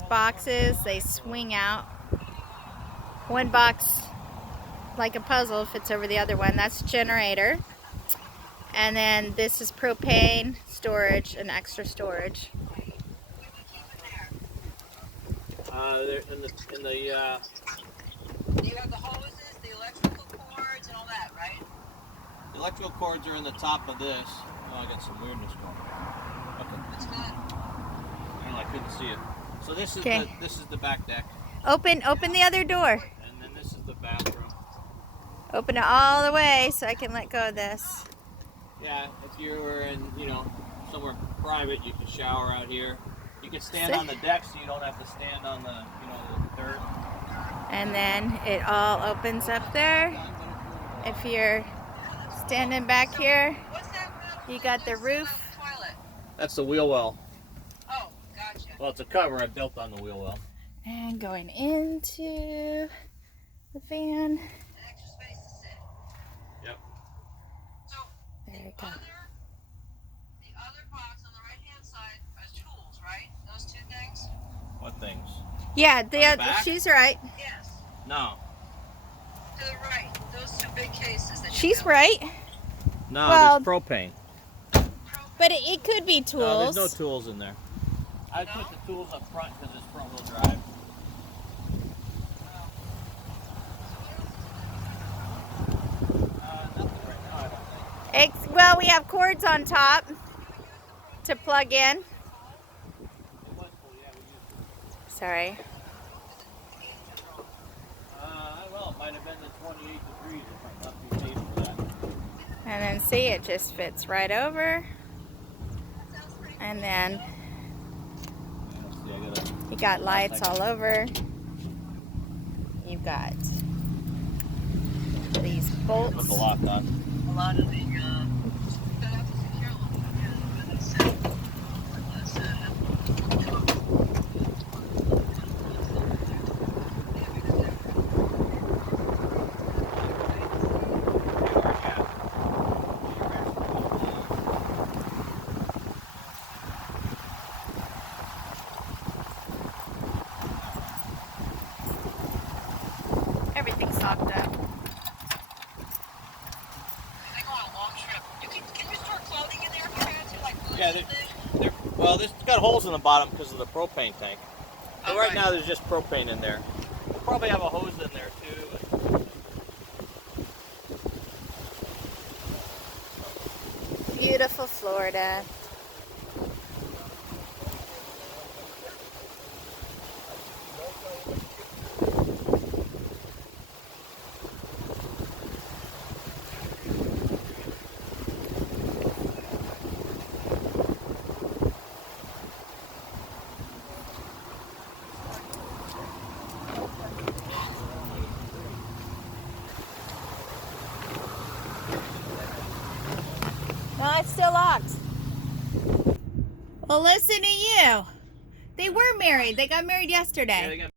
these boxes. They swing out. One box, like a puzzle, fits over the other one. That's generator. And then this is propane storage and extra storage. They're in the You have the hoses, the electrical cords, and all that, right? the electrical cords are in the top of this. Oh, I got some weirdness going. Okay. It's not. I don't know, I couldn't see it. So this is this is the back deck, Open the other door. and then this is the bathroom. Open it all the way so I can let go of this. Yeah, if you were in, somewhere private, you can shower out here. You can stand on the deck, so you don't have to stand on the, the dirt. And then it all opens up there. If you're standing back here, What's that? you got the roof. Toilet. That's the wheel well. Oh, gotcha. Well, it's a cover I built on the wheel well. And going into the van. An extra space to sit. Yep. So There we the go. other box on the right-hand side is tools, right? Those two things. What things? Yeah, the back? she's right. Yes. No. To the right. Those two big cases. That She's you right. No, Well, there's propane. But it could be No, tools. there's no tools in there. I put the tools up front because it's front wheel drive. Nothing right now, I don't think. Well, we have cords on top to plug in. It was full, yeah, we used it. Sorry. Well, it might have been the 28 degrees if I'm not being paid for that. And then see, it just fits right over. And then See, I gotta... you got lights all over. You've got these Put bolts. the lock on. A lot of the that have to secure Everything's socked up. They go on a long trip. Can you store clothing in there if you had to, like Yeah, well, it's got holes in the bottom because of the propane tank. So right now there's just propane in there. We'll probably have a hose in there too. Beautiful Florida. No, it's still locked. Well, listen to you. They were married. They got married yesterday. Yeah, they got